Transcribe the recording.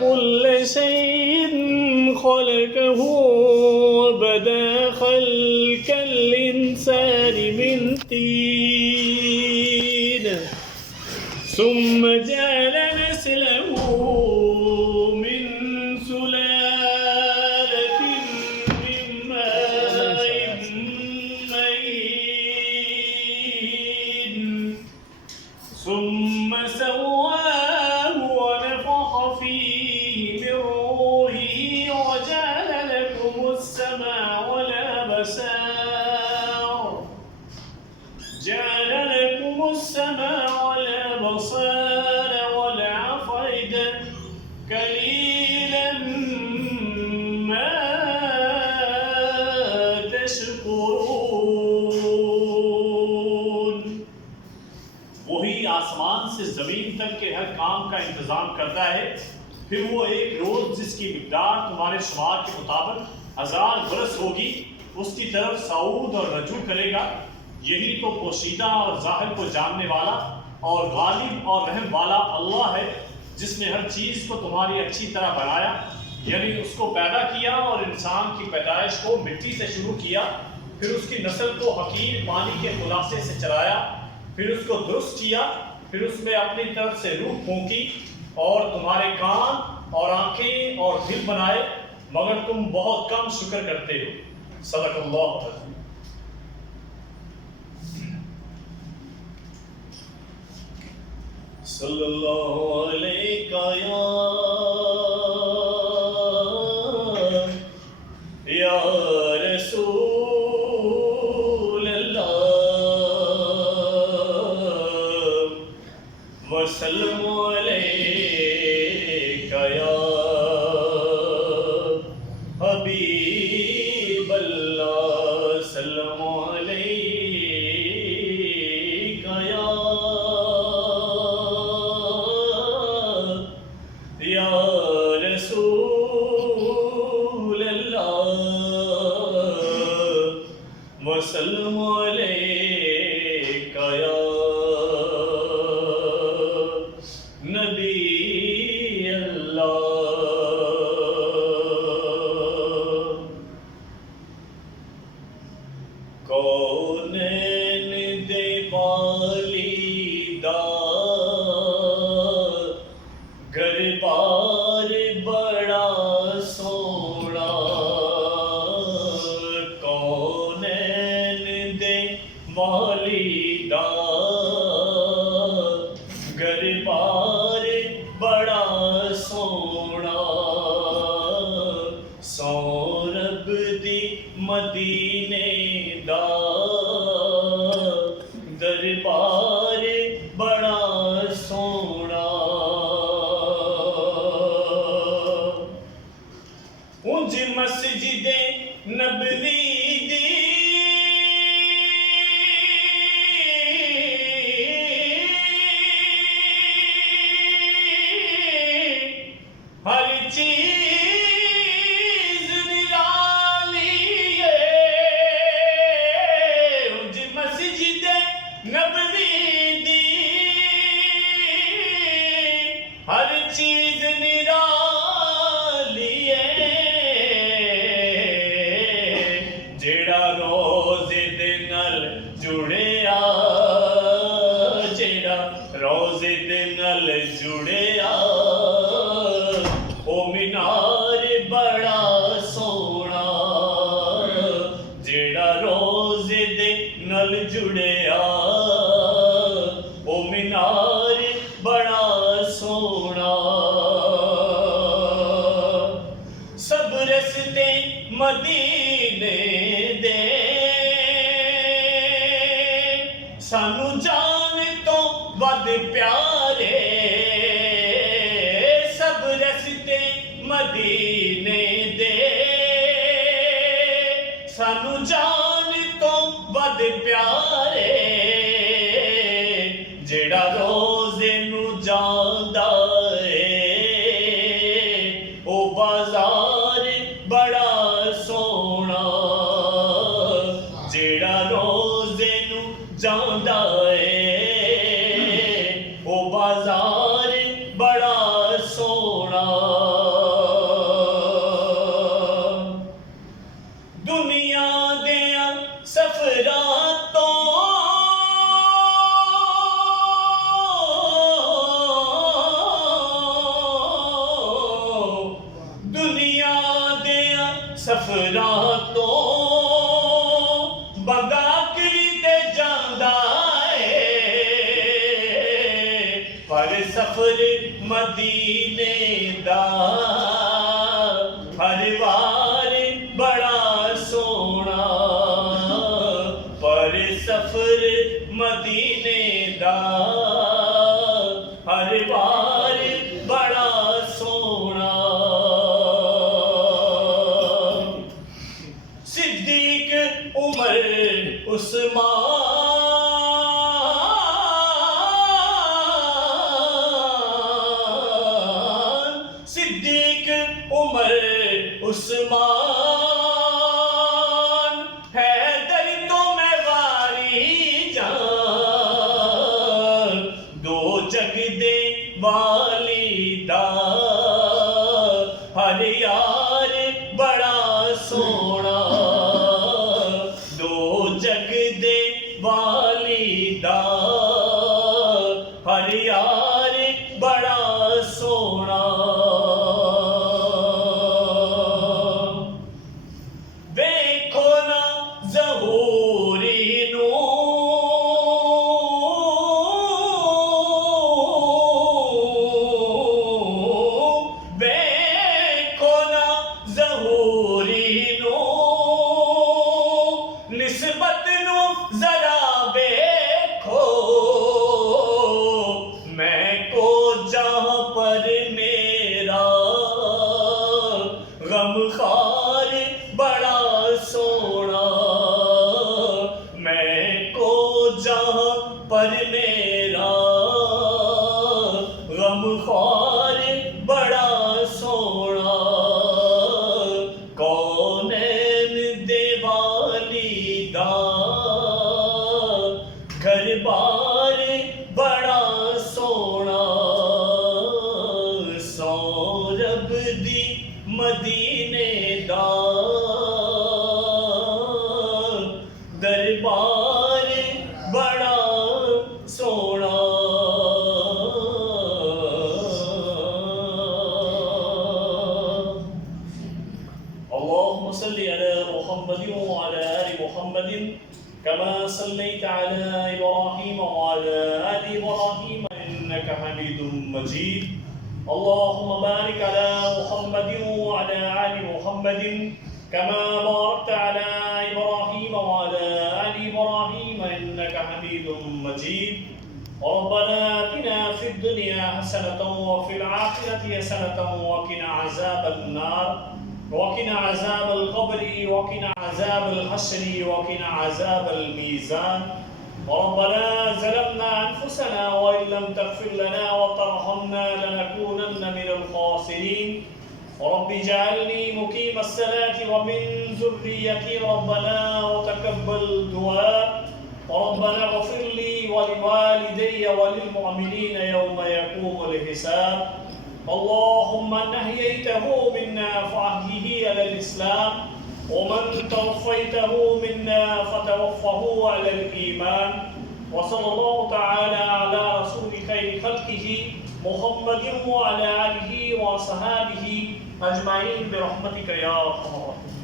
كل شيء خلقه وبدأ خلق الإنسان من طين ثم جعل نسله من سلالة من ماء مهين ثم سواه ونفخ فيه من روحه وجعل لكم السمع والأبصار جعل لكم السمع والأبصار والأفئدة قليلا ما تشكرون. وہی آسمان سے زمین تک کے ہر کام کا انتظام کرتا ہے، پھر وہ ایک روز جس کی مقدار تمہارے شمار کے مطابق 1000 برس ہوگی اس کی طرف صعود اور رجوع کرے گا. یہی تو پوشیدہ اور ظاہر کو جاننے والا اور غالب اور رحم والا اللہ ہے، جس نے ہر چیز کو تمہاری اچھی طرح بنایا، یعنی اس کو پیدا کیا اور انسان کی پیدائش کو مٹی سے شروع کیا، پھر اس کی نسل کو حقیر پانی کے خلاصے سے چلایا، پھر اس کو درست کیا، پھر اس میں اپنی طرف سے روح پھونکی اور تمہارے کان اور آنکھیں اور دل بنائے، مگر تم بہت کم شکر کرتے ہو. صدق اللہ العظیم. صلی اللہ علیہ یا رسول اللہ وسلم علیک یا حبیب اللہ سلم علیک یا رسول اللہ وسلم علیک یا نبی اللہ. کونین دے والی دا گھر بار بڑا سونا، کونین دے والی دا گھر بار بڑا سونا، سو رب دی مدینے دا دربار بڑا سونا. اونج مسجد نبوی دی ہر چیز نرالی ہے، اونج مسجد نبوی دی ہر چیز نرالی ہے، جیڑا روزے دے نال جڑیا، جیڑا روزے دے نال جڑیا، او مینار بڑا سونا، جیڑا روزے دے نال جڑیا، او مینار بڑا سونا. سب رستے مدینے دے سانو جان تو ود پیارے، سب رستے مدینے دے سانو جان تو ود پیارے، جیڑا روزے نو جاندا اے او بازار بڑا سونا، جیڑا روزے نو جاندہ او بازار بڑا سونا دنیا دیا سفراتوں دنیا دیا سفراتوں بندہ پر سفر مدینے دا ہر وار بڑا سونا پر سفر مدینے دا ہر وار بڑا سونا صدیق عمر عثمان عثمان حیدر تو میں واری جان دو جگ دے والی دا ہر یار بڑا سونا دو جگ دے والی دا ہر یار بڑا سونا نسبت نو ذرا بیکھو میں کو جہاں پر میرا غم خار بڑا سونا میں کو جہاں پر میرا غم خار بڑا سونا گھر بار بڑا سونا سورب دی مدینے دا دربار بڑا سونا اللهم صل على محمد وعلى آل محمد كما صليت على إبراهيم وعلى آل إبراهيم إنك حميد مجيد اللهم بارك على محمد وعلى آل محمد كما باركت على إبراهيم وعلى آل إبراهيم إنك حميد مجيد ربنا آتنا في الدنيا حسنة وفي الآخرة حسنة وقنا عذاب النار وقنا عذاب القبر وقنا عذاب الحشر وقنا عذاب الميزان ربنا ظلمنا أنفسنا وإن لم تغفر لنا وترحمنا لنكونن من الخاسرين رب اجعلني مقيم الصلاة ومن ذريتي ربنا وتقبل دعاء ربنا اغفر لي ولوالدي وللمؤمنين يوم يقوم الحساب اللهم من أحييته منا فأحيه على الإسلام ومن توفيته منا فتوفه على الإيمان وصلى الله تعالى على رسول خير خلقه محمد وعلى آله وصحابه أجمعين برحمتك يا أرحم الراحمين.